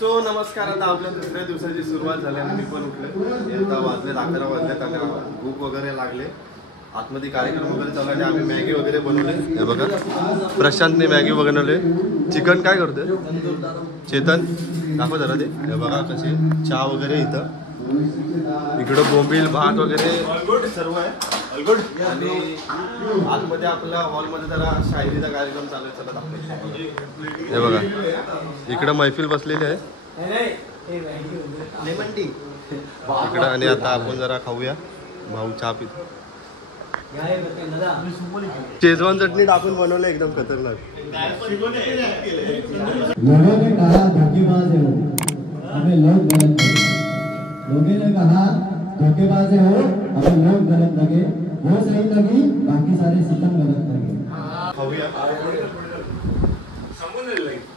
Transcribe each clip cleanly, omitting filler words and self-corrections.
So नमस्कार. आता आपल्या दुसऱ्या दिवसाची सुरुवात झाली आणि मी पण उठले. आता वाजले 11 वाजलेत आणि भूक वगैरे लागले. आतमध्ये कार्यक्रम वगैरे चालू आहे. आम्ही मॅगी वगैरे बनवले. हे बघा प्रशांतने मॅगी बनवले. चिकन काय करतोय चेतन दाखव जरा ते. हे बघा कसे चहा वगैरे इथं. इकडं बोंबील भात वगैरे सर्व आहे. आणि आतमध्ये आपल्या हॉलमध्ये जरा शायरीचा कार्यक्रम चालू आहे. चला दाखवतो. हे बघा इकडं मैफिल बसलेली आहे इकडं. आणि आता आपण जरा खाऊया. भाऊ चहा पितो. शेजवान चटणी टाकून बनवलं एकदम खतरनाक. लोगों ने कहा धोखेबाज है वो, हमें लोग गलत लगे. लोगों ने कहा धोखेबाज है वो, हमें लोग गलत लगे. वो सही लगी, बाकी सारे सिस्टम गलत लगे. खाऊया.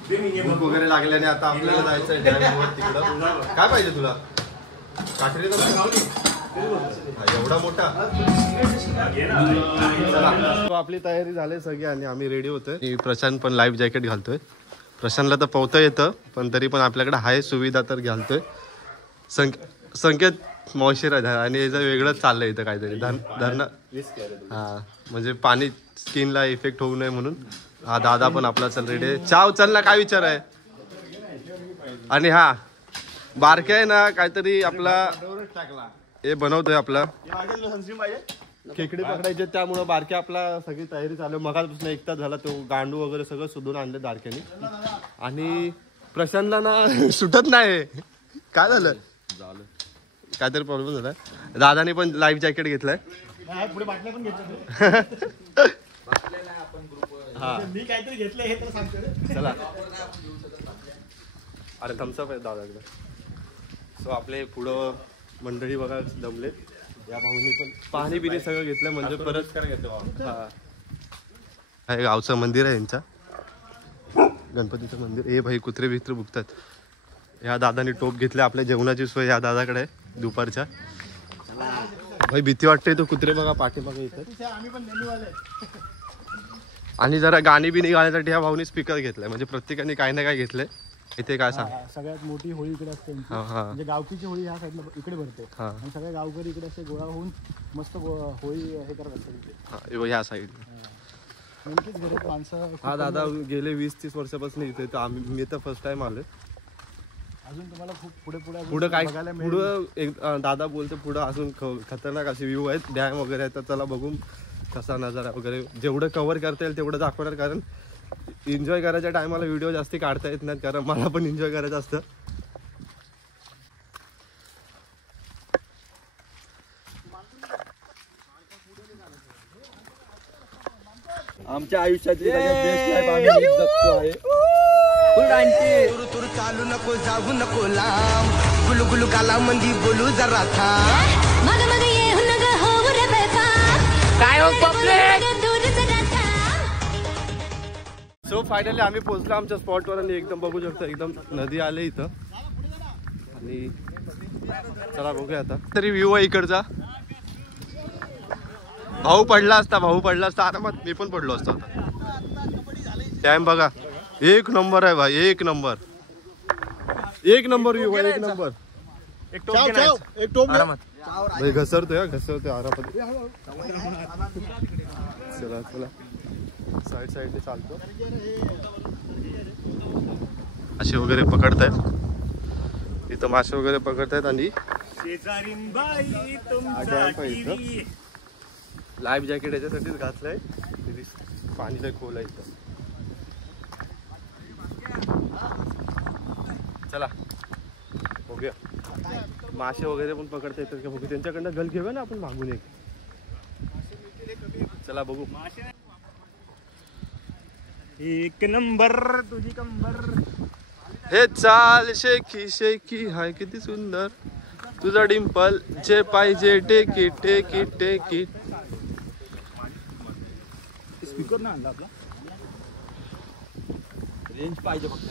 भूक वगैरे लागल्याने आता आपल्याला जायचं डॅमवर तिकडं. काय पाहिजे तुला? काठरीचा एवढा मोठा. आपली तयारी झाली सगळी आणि आम्ही रेडी होतोय. प्रशांत पण लाईफ जॅकेट घालतोय. प्रशांतला तर पोहता येतं पण तरी पण आपल्याकडे आहे सुविधा तर घालतोय. संकेत मॉइश्चरायझर आणि याचं वेगळंच चाललंय इथं काहीतरी धरणं. हा म्हणजे पाणी स्किनला इफेक्ट होऊ नये म्हणून. हा दादा पण आपला चल रेडी. चाव चल ना. काय विचार आहे? आणि हा बारक्या आहे ना काहीतरी आपला हे बनवतोय. आपला खेकडे पकडायचे त्यामुळं बारक्या आपला सगळी तयारी चालू. मगापासून एक तास झाला. तो गांडू वगैरे सगळं शोधून आणलं बारक्याने. आणि प्रशांतला ना सुटत नाही. काय झालं? काहीतरी प्रॉब्लेम झाला. दादाने पण लाईफ जॅकेट घेतलाय. मी काहीतरी घेतलं हे तर सांगतो. चला अरे थम्सअप आहे दादाकडे. सो आपले पुढं मंडळी बघा जमले. या भाऊनी पण पाणी बिणी सगळं घेतलं म्हणजे परत हा हे गावचं मंदिर आहे यांचा गणपतीचं मंदिर. हे भाई कुत्रे बित्रे भुकतात. ह्या दादानी टोप घेतले. आपल्या जेवणाची सोय ह्या दादाकडे आहे दुपारच्या. भाई भीती वाटते. तो कुत्रे बघा पाठीमागे येतात. आणि जरा गाणी बिनी गाण्यासाठी ह्या भाऊनी स्पीकर घेतलाय. म्हणजे प्रत्येकाने काही ना काय घेतलंय. इथे काय सांग. सगळ्यात मोठी होळी इकडे असते. म्हणजे गावकीची होळी ह्या साईडला इकडे भरते आणि सगळे गावकरी इकडे असे गोळा होऊन मस्त होळी हे करत असतात. ह्या साईड नेमकीच घरात माणसं. हा दादा गेले 20-30 वर्षापासून इथे. तर मी तर फर्स्ट टाइम आलोय. अजून तुम्हाला खूप पुढे काय पुढं एक दादा बोलते पुढं अजून खतरनाक असे व्ह्यू आहेत. डॅम वगैरे आहेत. तर चला बघून कसा नजारा वगैरे जेवढं कव्हर करता येईल तेवढं दाखवणार. कारण एन्जॉय करायच्या टायमाला व्हिडिओ जास्ती काढता येत नाहीत. कारण मला पण एन्जॉय करायचं असतं. आमच्या आयुष्यातली बेस्ट लाईफ आम्ही जगतो आहे. तुरु चालू नको जाऊ नको लांब. गुलू गुलू गाला मंदी बोलू जरा थांब. मग मग येऊ नग होऊ रे बेफाम. काय हो पब्लिक. सो फायनली आम्ही पोहोचलो आमच्या स्पॉटवर. आणि एकदम बघू शकतो एकदम नदी आले इथं. आणि चला बघूया आता तरी व्ह्यू आहे इकडचा. भाऊ पडला असता आरामात. मी पण पडलो असतो आता. डॅम बघा एक नंबर आहे भाई. एक नंबर व्ह्यू आहे. एक नंबर. एक टोप भाई घसरतोय आरामात. चला चला साईडने चालतो. मासे वगैरे पकडतायत इथं. मासे वगैरे पकडतायत. आणि लाईफ जॅकेट याच्यासाठीच घातलंय. पाणीचा खोल आहे इथं. चला बघूया. मासे वगैरे पण पकडता येतात का बघू. त्यांच्याकडनं गल घेऊया ना आपण मागून एक. चला बघू. एक नंबर तुझी कंबर. हे चाल शेकी शेकी हाय किती सुंदर. तुझा डिंपल जे पाहिजे टेकी टेकी टेकी. स्पीकर ना आणला आपला. रेंज पाहिजे फक्त.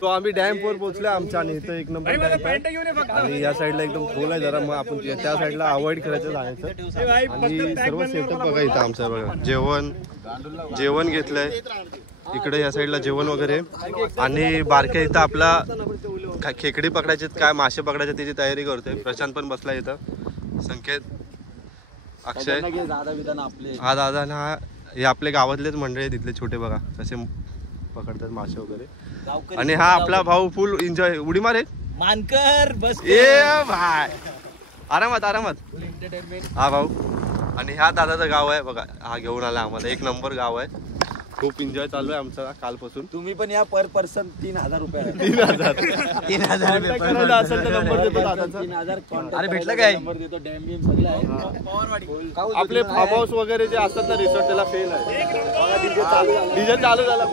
तो आम्ही डॅम वर पोहोचलो आमच्या आणि इथं एक नंबर डॅम आहे आणि या साईडला एकदम खोल आहे जरा, मग आपण त्या साईडला अवॉइड करायचं जायचं आणि सर्व सेटअप बघा इथं आमचं बघा. जेवण घेतलंय इकडे या साईडला जेवण वगैरे आणि बारक्या इथं आपला खेकडी पकडायचे काय मासे पकडायचे त्याची तयारी करतोय. प्रशांत पण बसला इथं, संकेत, अक्षय, हा दादा ना हे आपले गावातलेच मंडळी तिथले छोटे बघा कसे पकडतात मासे वगैरे. आणि हा आपला भाऊ फुल एन्जॉय उडी मारे मानकर बस ए भाई आरामात हा भाऊ. आणि ह्या दादाचं गाव आहे बघा, हा घेऊन आला आम्हाला. एक नंबर गाव आहे, खूप एन्जॉय चालू आहे आमचा कालपासून. तुम्ही पण या पर पर्सन 3,000 रुपये 3,000 करायला असेल तर नंबर देतो दादाचा. 3,000 अरे भेटलं काय नंबर देतो. डॅम बिम सगळं आहे. आपले फार्म हाऊस वगैरे जे असतात ना रिसॉर्ट त्याला फेल आहे. डीजे चालू झाला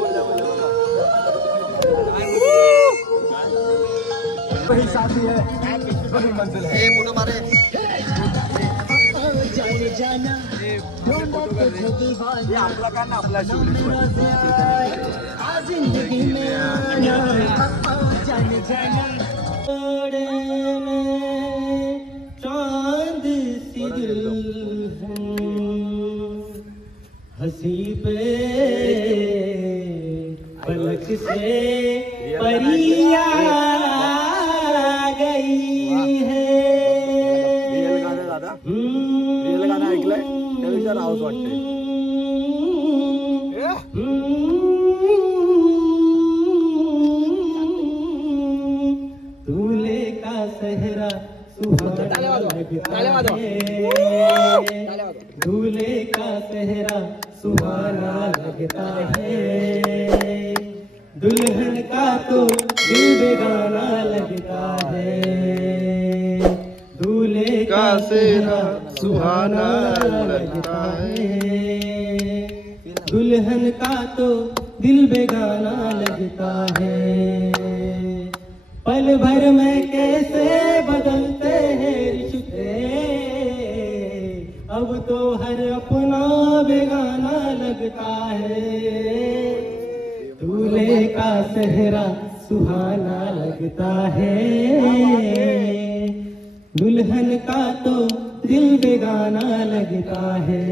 हंसी पे पलक से परिया गई है. रिअल गाणं दादा, रिअल गाणं ऐकलंय त्यापेक्षा रावच वाटते. दूल्हे का सहरा सुहाना लगता है, दूल्हे का सहरा सुहाना लगता है, दुल्हन का तो दिल बेगाना लगता है, दूल्हे का सेहरा सुहाना लगता है, दुल्हन का तो दिल बेगाना लगता है. पल भर में कैसे बदलते हैं रिश्ते, अब तो हर अपना बेगाना लगता है, दूल्हे का सेहरा सुहाना लगता है, दुल्हन का तो दिल बेगाना लगता है.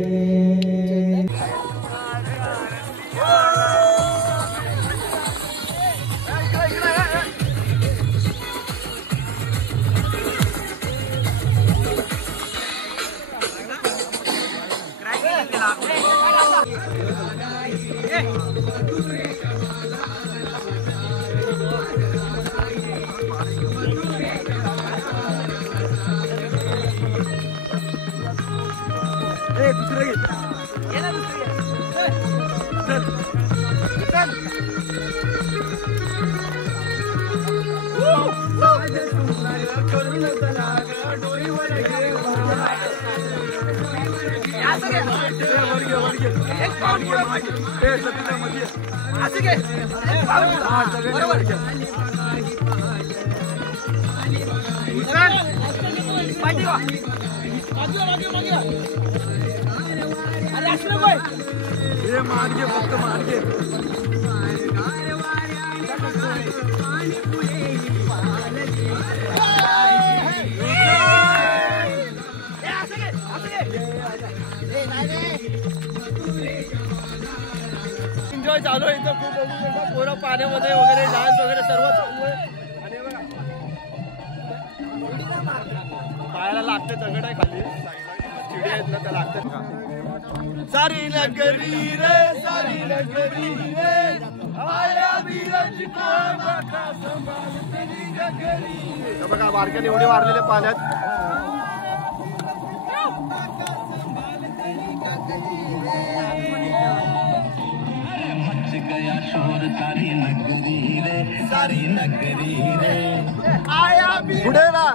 एन्जॉय चालू आहे इथं खूप. पोरं पाण्यामध्ये वगैरे डान्स वगैरे सर्व चालू आहे. आणि पायाला लागते दगड आहे खाली चिडी आहेत ना त्या लागतात का. सारी नगरी रे सारी नगरी रे आया बीरज को बका संभाल तेरी गगरी. बघा बारक्याने एवढे मारलेले पाण्यात. गया शोर सारी नगरी रे आया पुढे ना.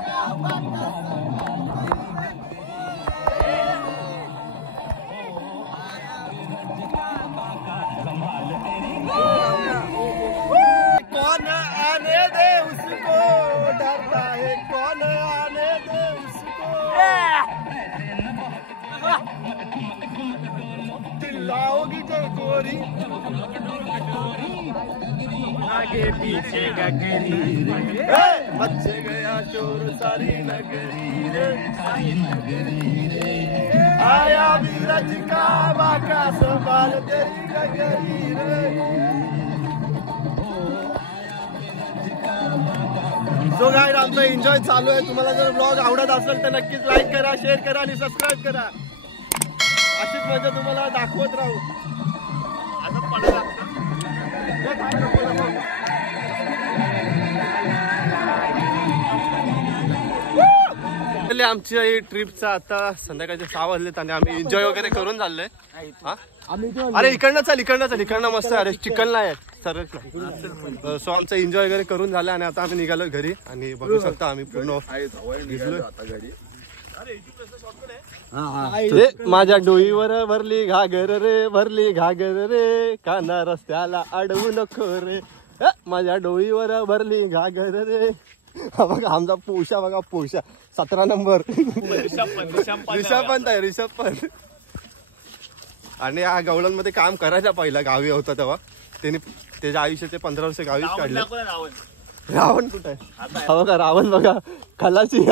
कौन आने दे उसको डरता है, कौन आने दे उसको. लाओगी जो गोरी आगे पीछे गगरी रे बच्चे गया चोर सारी नगरी रे आया बीरज का बाका संभाल तेरी नगरी रे। सो गाइड आमचा एन्जॉय चालू आहे। तुम्हाला जर ब्लॉग आवडत असेल तर नक्कीच लाईक करा, शेअर करा आणि सबस्क्राईब करा। अशीच मजा तुम्हाला दाखवत राहू। आमच्या ट्रिपचा आता संध्याकाळचे 6 वाजलेत आणि आम्ही एन्जॉय वगैरे करून चाललोय। अरे इकडनं चल, इकडनं मस्त अरे चिकन नाही सरळ नाही। सो आमचा एन्जॉय वगैरे करून झालं आणि आता आम्ही निघालो घरी आणि बघू शकता आम्ही पूर्ण भिजलोय। माझ्या डोईवर भरली घागर रे, भरली घागर रे, काना रस्त्याला अडवू नको रे। माझ्या डोईवर भरली घागर रे। हा बघा आमचा पोशा, बघा पोशा 17 नंबर रिषभ पंत आहे, रिषभ पंत। आणि हा गवळणमध्ये काम करायचा पहिला गावी होता तेव्हा त्यांनी त्याच्या आयुष्याचे 15 वर्ष गावीच काढले। रावण कुठे आहे? हा बघा रावण, बघा खलाशी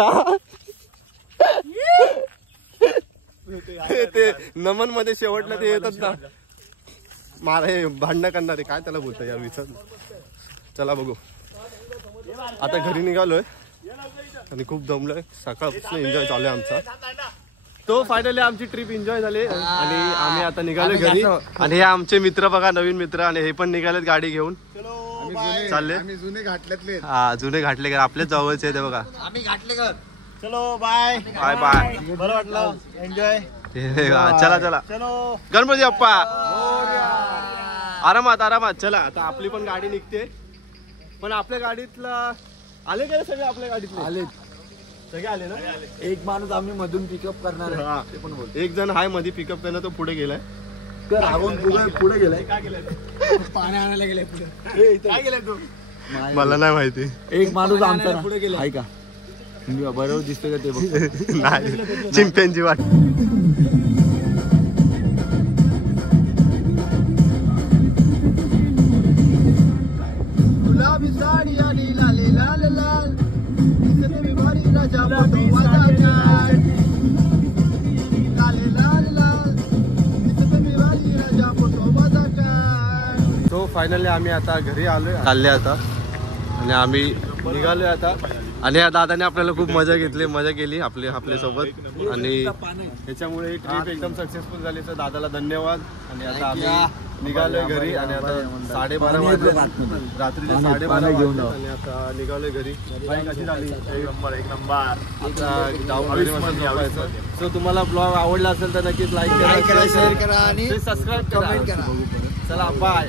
ते नमन मध्ये शेवटला ते येतात ना मारा, हे भांडणं करणारे काय त्याला बोलतात यार विचार। चला बघू, आता घरी निघालोय आणि खूप दमलोय, सकाळपासून एन्जॉय चालू आहे आमचा। तो फायनली आमची ट्रिप एन्जॉय झाली आणि आम्ही आता निघालो घरी। आणि हे आमचे मित्र बघा, नवीन मित्र, आणि हे पण निघालेत गाडी घेऊन चालले। जुने घाटल्यातले, हा जुने घाटले घर आपल्या जवळचे ते बघा। आम्ही घाटले घर। चलो बाय बाय बाय, बरं वाटलं, एन्जॉय। चला चला, चलो गणपती बाप्पा आरामात आरामात। चला आता आपली पण गाडी निघते, पण आपल्या गाडीतला आले का सगळे? आपल्या गाडीतले आले सगळे आले ना? एक माणूस आम्ही मधून पिकअप करणार आहे, ते पण बोल। एक जण हाय मध्ये पिकअप करणं, तो पुढे गेलाय। पुढे गेलाय, पाणी आणायला गेलाय पुढे। काय गेलाय तू? मला नाही माहिती। एक माणूस आमचा पुढे गेला आहे का? बरोबर दिसतोय का ते बघ? नाही, चिंप्यांची वाट। गुलाबी साडी आणि लाल लाल लाल राजा तो फायनली आम्ही आता घरी आलोय, चालले आता आणि आम्ही निघालोय आता। आणि या दादाने आपल्याला खूप मजा केली आपल्या सोबत आणि त्याच्यामुळे ही ट्रिप एकदम सक्सेसफुल झाली। तर दादाला धन्यवाद। आणि आता आम्ही निघालोय घरी आणि आता 12:30 वाजले, रात्रीचे 12:30 घेऊन आणि आता निघालोय घरी। कशी झाली? एक नंबर। आता जाऊन घरी मस्त झोपायचं। सो तुम्हाला ब्लॉग आवडला असेल तर नक्कीच लाईक करा, शेअर करा आणि सबस्क्राईब करा। चला बाय।